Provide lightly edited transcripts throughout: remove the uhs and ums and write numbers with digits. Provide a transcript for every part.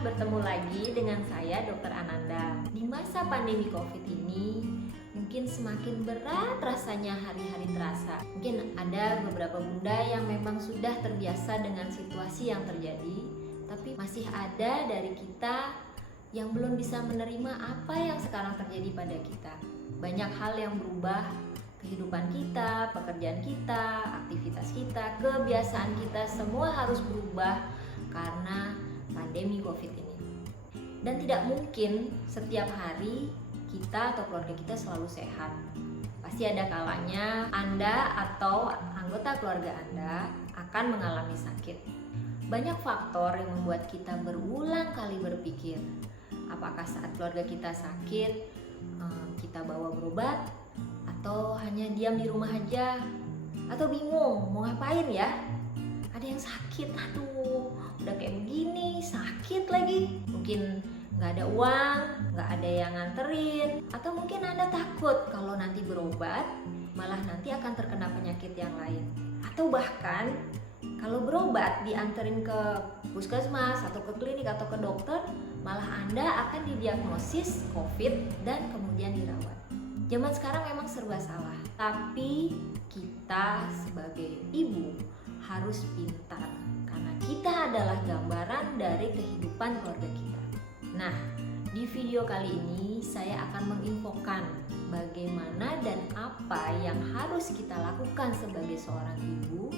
bertemu lagi dengan saya Dr. Ananda. Di masa pandemi COVID ini, mungkin semakin berat rasanya hari-hari terasa. Mungkin ada beberapa bunda yang memang sudah terbiasa dengan situasi yang terjadi, tapi masih ada dari kita yang belum bisa menerima apa yang sekarang terjadi pada kita. Banyak hal yang berubah, kehidupan kita, pekerjaan kita, aktivitas kita, kebiasaan kita, semua harus berubah karena pandemi COVID ini. Dan tidak mungkin setiap hari kita atau keluarga kita selalu sehat. Pasti ada kalanya Anda atau anggota keluarga Anda akan mengalami sakit. Banyak faktor yang membuat kita berulang kali berpikir, apakah saat keluarga kita sakit, kita bawa berobat, atau hanya diam di rumah aja, atau bingung mau ngapain ya? Ada yang sakit, aduh udah kayak begini, sakit lagi. Mungkin nggak ada uang, nggak ada yang nganterin, atau mungkin Anda takut kalau nanti berobat malah nanti akan terkena penyakit yang lain. Atau bahkan kalau berobat dianterin ke puskesmas atau ke klinik atau ke dokter, malah Anda akan didiagnosis COVID dan kemudian dirawat. Zaman sekarang memang serba salah, tapi kita sebagai ibu harus pintar karena kita adalah gambaran dari kehidupan keluarga kita. Nah, di video kali ini saya akan menginfokan bagaimana dan apa yang harus kita lakukan sebagai seorang ibu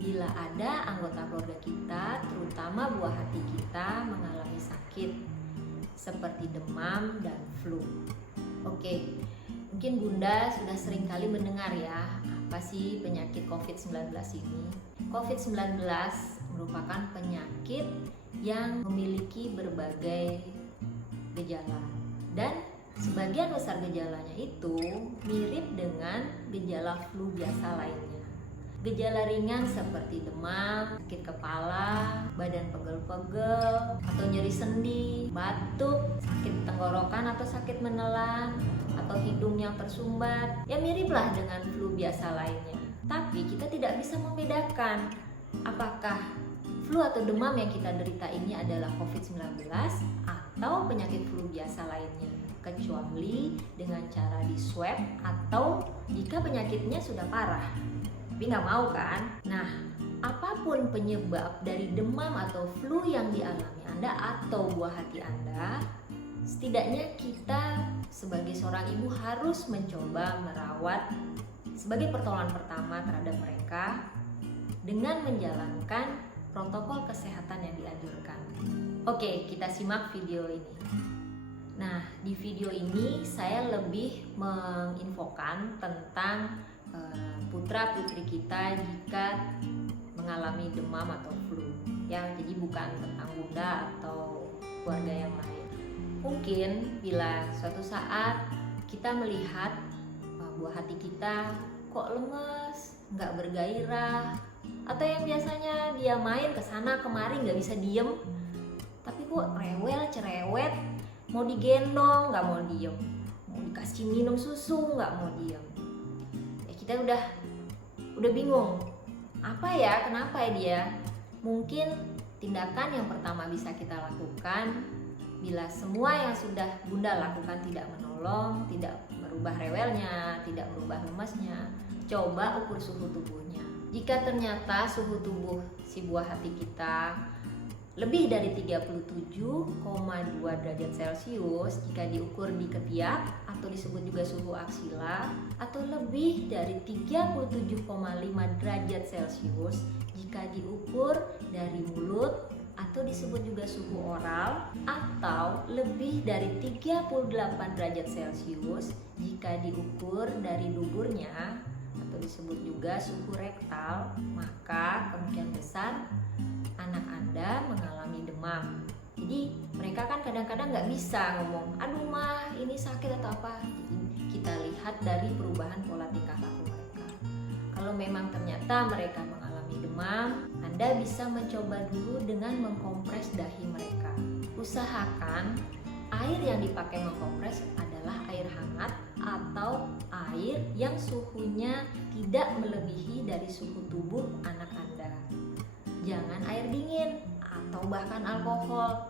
bila ada anggota keluarga kita, terutama buah hati kita, mengalami sakit seperti demam dan flu. Oke, mungkin Bunda sudah sering kali mendengar ya, apa sih penyakit COVID-19 ini? COVID-19 merupakan penyakit yang memiliki berbagai gejala, dan sebagian besar gejalanya itu mirip dengan gejala flu biasa lainnya. Gejala ringan seperti demam, sakit kepala, badan pegel-pegel, atau nyeri sendi, batuk, sakit tenggorokan atau sakit menelan, atau hidung yang tersumbat, ya miriplah dengan flu biasa lainnya. Tapi kita tidak bisa membedakan apakah flu atau demam yang kita derita ini adalah COVID-19 atau penyakit flu biasa lainnya, kecuali dengan cara di swab atau jika penyakitnya sudah parah. Tapi nggak mau kan? Nah, apapun penyebab dari demam atau flu yang dialami Anda atau buah hati Anda, setidaknya kita sebagai seorang ibu harus mencoba merawat sebagai pertolongan pertama terhadap mereka dengan menjalankan protokol kesehatan yang dianjurkan. Oke, kita simak video ini. Nah, di video ini saya lebih menginfokan tentang putra putri kita jika mengalami demam atau flu, ya. Jadi bukan tentang bunda atau keluarga yang lain. Mungkin bila suatu saat kita melihat buah hati kita kok lemes, nggak bergairah, atau yang biasanya dia main kesana kemari nggak bisa diem, tapi kok rewel cerewet, mau digendong nggak mau diem, mau dikasih minum susu nggak mau diem. Kita udah bingung, apa ya, kenapa ya dia? Mungkin tindakan yang pertama bisa kita lakukan bila semua yang sudah bunda lakukan tidak menolong, tidak merubah rewelnya, tidak merubah lemasnya, coba ukur suhu tubuhnya. Jika ternyata suhu tubuh si buah hati kita lebih dari 37,2 derajat Celcius jika diukur di ketiak atau disebut juga suhu aksila, atau lebih dari 37,5 derajat Celcius jika diukur dari mulut atau disebut juga suhu oral, atau lebih dari 38 derajat Celcius jika diukur dari duburnya atau disebut juga suhu rektal, maka kemungkinan besar anak Anda mengalami demam. Jadi mereka kan kadang-kadang nggak bisa ngomong, aduh mah ini sakit atau apa. Jadi kita lihat dari perubahan pola tingkah laku mereka. Kalau memang ternyata mereka mengalami demam, Anda bisa mencoba dulu dengan mengkompres dahi mereka. Usahakan air yang dipakai mengkompres adalah air hangat atau air yang suhunya tidak melebihi dari suhu tubuh anak Anda. Jangan air dingin atau bahkan alkohol.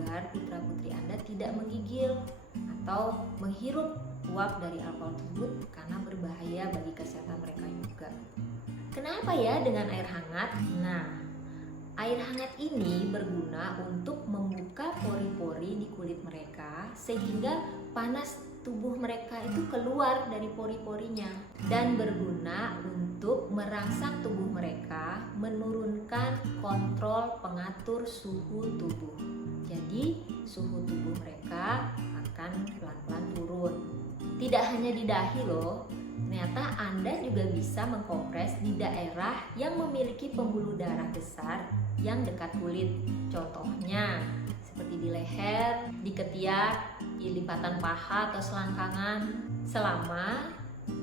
agar putra-putri Anda tidak menggigil atau menghirup uap dari alkohol tersebut karena berbahaya bagi kesehatan mereka juga. Kenapa ya dengan air hangat? Nah, air hangat ini berguna untuk membuka pori-pori di kulit mereka sehingga panas tubuh mereka itu keluar dari pori-porinya, dan berguna untuk merangsang tubuh mereka menurunkan kontrol pengatur suhu tubuh. Jadi suhu tubuh mereka akan pelan-pelan turun. Tidak hanya di dahi loh, ternyata Anda juga bisa mengkompres di daerah yang memiliki pembuluh darah besar yang dekat kulit. Contohnya seperti di leher, di ketiak, di lipatan paha atau selangkangan selama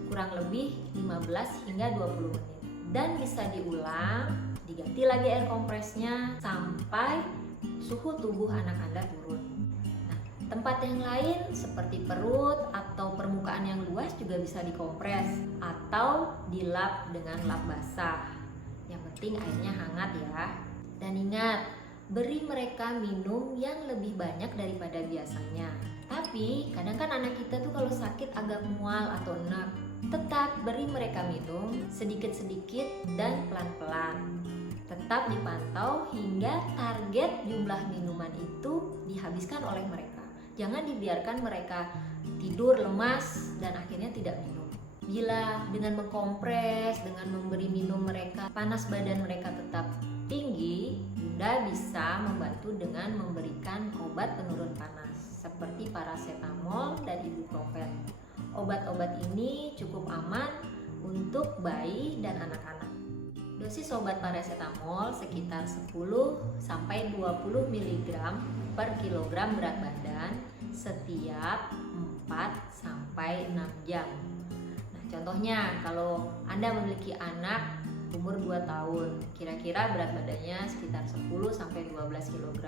kurang lebih 15 hingga 20 menit. Dan bisa diulang, diganti lagi air kompresnya sampai suhu tubuh anak Anda turun. Nah, tempat yang lain seperti perut atau permukaan yang luas juga bisa dikompres atau dilap dengan lap basah. Yang penting airnya hangat ya. Dan ingat, beri mereka minum yang lebih banyak daripada biasanya. Tapi kadang kan anak kita tuh kalau sakit agak mual atau enak. Tetap beri mereka minum sedikit-sedikit dan pelan-pelan. Tetap dipantau hingga target jumlah minuman itu dihabiskan oleh mereka. Jangan dibiarkan mereka tidur lemas dan akhirnya tidak minum. Bila dengan mengkompres, dengan memberi minum mereka, panas badan mereka tetap tinggi, Bunda bisa membantu dengan memberikan obat penurun panas seperti paracetamol dan ibuprofen. Obat-obat ini cukup aman untuk bayi dan anak-anak. Dosis obat paracetamol sekitar 10 sampai 20 mg per kilogram berat badan setiap 4 sampai 6 jam. Nah, contohnya kalau Anda memiliki anak umur 2 tahun, kira-kira berat badannya sekitar 10 sampai 12 kg.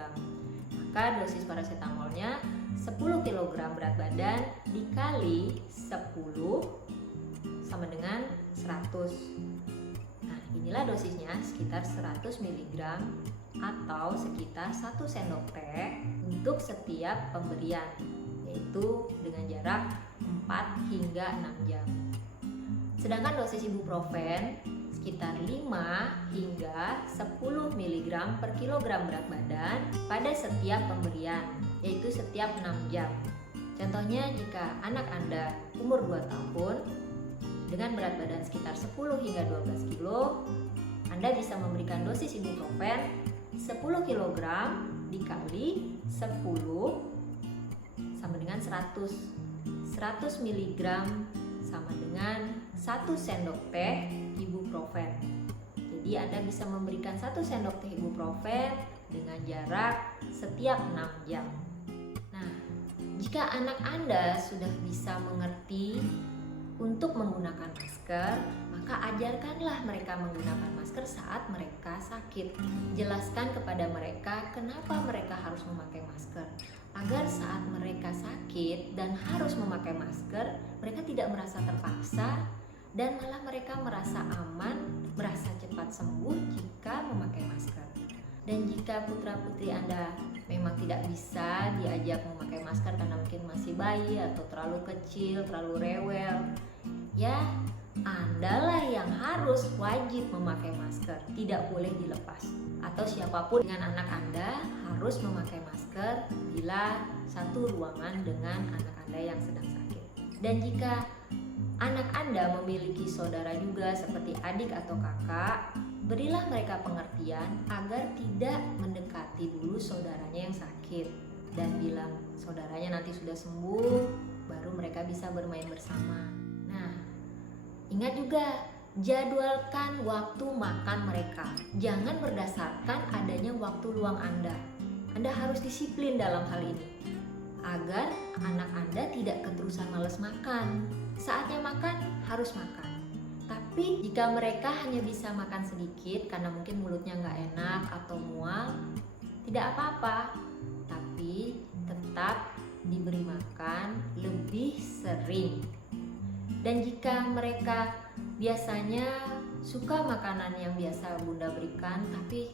Maka dosis paracetamolnya 10 kg berat badan dikali 10 sama dengan 100. Nah, inilah dosisnya sekitar 100 mg atau sekitar 1 sendok teh untuk setiap pemberian, yaitu dengan jarak 4 hingga 6 jam. Sedangkan dosis ibuprofen sekitar 5 hingga 10 mg per kilogram berat badan pada setiap pemberian, yaitu setiap 6 jam. Contohnya jika anak Anda umur 2 tahun dengan berat badan sekitar 10 hingga 12 kg, Anda bisa memberikan dosis ibuprofen 10 kg dikali 10 sama dengan 100. 100 mg sama dengan 1 sendok teh ibuprofen. Jadi Anda bisa memberikan 1 sendok teh ibuprofen dengan jarak setiap 6 jam. Nah, jika anak Anda sudah bisa mengerti untuk menggunakan masker, maka ajarkanlah mereka menggunakan masker saat mereka sakit. Jelaskan kepada mereka kenapa mereka harus memakai masker, agar saat mereka sakit dan harus memakai masker, mereka tidak merasa terpaksa dan malah mereka merasa aman, merasa cepat sembuh jika memakai masker. Dan jika putra-putri Anda memang tidak bisa diajak memakai masker karena mungkin masih bayi atau terlalu kecil, terlalu rewel, ya Andalah yang harus wajib memakai masker, tidak boleh dilepas. Atau siapapun dengan anak Anda harus memakai masker bila satu ruangan dengan anak Anda yang sedang sakit. Dan jika anak Anda memiliki saudara juga seperti adik atau kakak, berilah mereka pengertian agar tidak mendekati dulu saudaranya yang sakit. Dan bila saudaranya nanti sudah sembuh, baru mereka bisa bermain bersama. Nah, ingat juga, jadwalkan waktu makan mereka. Jangan berdasarkan adanya waktu luang Anda. Anda harus disiplin dalam hal ini, agar anak Anda tidak keterusan malas makan. Saatnya makan, harus makan. Tapi jika mereka hanya bisa makan sedikit karena mungkin mulutnya nggak enak atau mual, tidak apa-apa. Tapi tetap diberi makan lebih sering. Dan jika mereka biasanya suka makanan yang biasa Bunda berikan, tapi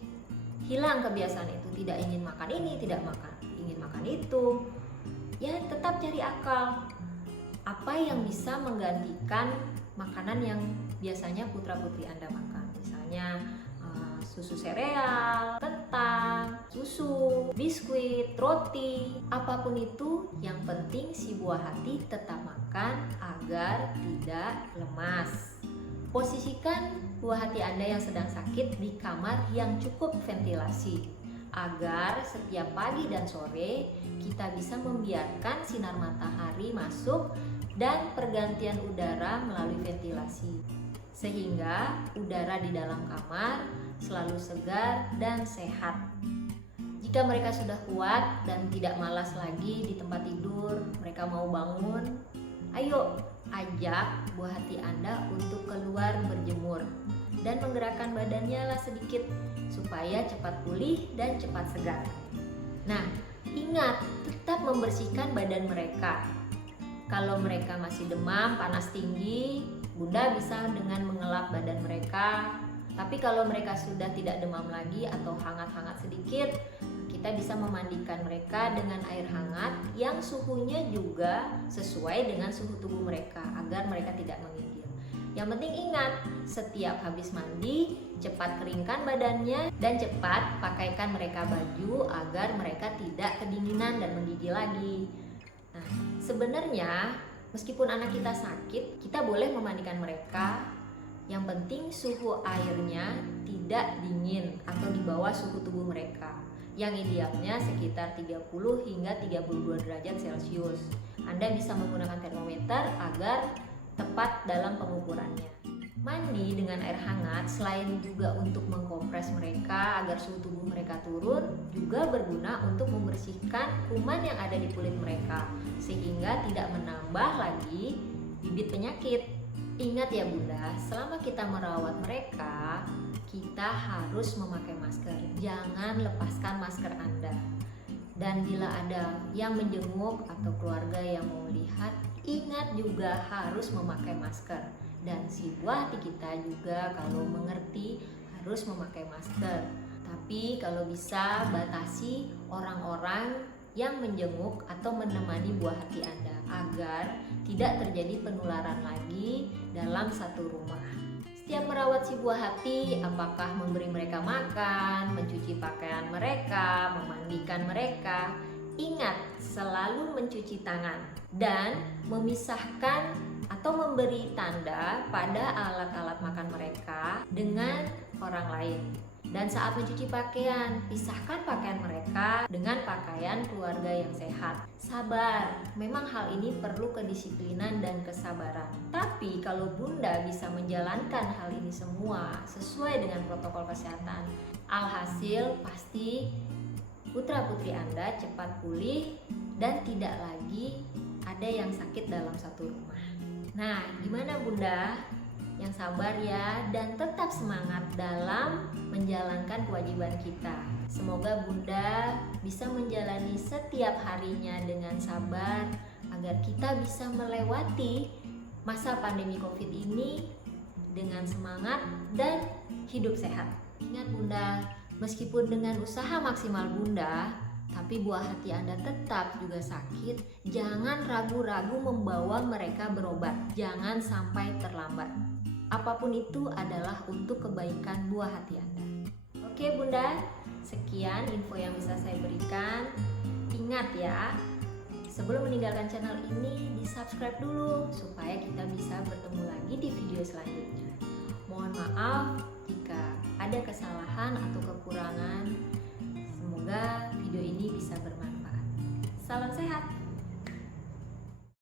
hilang kebiasaan itu, tidak ingin makan ini, tidak ingin makan itu, ya tetap cari akal. Apa yang bisa menggantikan makanan yang biasanya putra-putri Anda makan? Misalnya susu sereal, kentang, susu, biskuit, roti, apapun itu, yang penting si buah hati tetap makan agar tidak lemas. Posisikan buah hati Anda yang sedang sakit di kamar yang cukup ventilasi, agar setiap pagi dan sore kita bisa membiarkan sinar matahari masuk dan pergantian udara melalui ventilasi, sehingga udara di dalam kamar selalu segar dan sehat. Jika mereka sudah kuat dan tidak malas lagi di tempat tidur, mereka mau bangun, ayo ajak buah hati Anda untuk keluar berjemur dan menggerakkan badannya lah sedikit supaya cepat pulih dan cepat segar. Nah, ingat tetap membersihkan badan mereka. Kalau mereka masih demam, panas tinggi, Bunda bisa dengan mengelap badan mereka. Tapi kalau mereka sudah tidak demam lagi atau hangat-hangat sedikit, kita bisa memandikan mereka dengan air hangat yang suhunya juga sesuai dengan suhu tubuh mereka agar mereka tidak menggigil. Yang penting ingat, setiap habis mandi, cepat keringkan badannya dan cepat pakaikan mereka baju agar mereka tidak kedinginan dan menggigil lagi. Nah, sebenarnya meskipun anak kita sakit, kita boleh memandikan mereka. Yang penting suhu airnya tidak dingin atau di bawah suhu tubuh mereka. Yang idealnya sekitar 30 hingga 32 derajat Celcius. Anda bisa menggunakan termometer agar tepat dalam pengukurannya. Mandi dengan air hangat selain juga untuk mengkompres mereka agar suhu tubuh mereka turun, juga berguna untuk membersihkan kuman yang ada di kulit mereka sehingga tidak menambah lagi bibit penyakit. Ingat ya Bunda, selama kita merawat mereka, kita harus memakai masker. Jangan lepaskan masker Anda. Dan bila ada yang menjenguk atau keluarga yang mau lihat, ingat juga harus memakai masker. Dan si buah hati kita juga kalau mengerti harus memakai masker. Tapi kalau bisa batasi orang-orang yang menjenguk atau menemani buah hati Anda agar tidak terjadi penularan lagi dalam satu rumah. Setiap merawat si buah hati, apakah memberi mereka makan, mencuci pakaian mereka, memandikan mereka, ingat selalu mencuci tangan dan memisahkan atau memberi tanda pada alat-alat makan mereka dengan orang lain. Dan saat mencuci pakaian, pisahkan pakaian mereka dengan pakaian keluarga yang sehat. Sabar, memang hal ini perlu kedisiplinan dan kesabaran. Tapi kalau Bunda bisa menjalankan hal ini semua sesuai dengan protokol kesehatan, alhasil pasti putra-putri Anda cepat pulih dan tidak lagi ada yang sakit dalam satu rumah. Nah, gimana Bunda? Yang sabar ya, dan tetap semangat dalam menjalankan kewajiban kita. Semoga Bunda bisa menjalani setiap harinya dengan sabar agar kita bisa melewati masa pandemi COVID ini dengan semangat dan hidup sehat. Ingat Bunda, meskipun dengan usaha maksimal Bunda, tapi buah hati Anda tetap juga sakit, jangan ragu-ragu membawa mereka berobat. Jangan sampai terlambat. Apapun itu adalah untuk kebaikan buah hati Anda. Oke Bunda, sekian info yang bisa saya berikan. Ingat ya, sebelum meninggalkan channel ini, di-subscribe dulu supaya kita bisa bertemu lagi di video selanjutnya. Mohon maaf jika ada kesalahan atau kekurangan. Semoga video ini bisa bermanfaat. Salam sehat.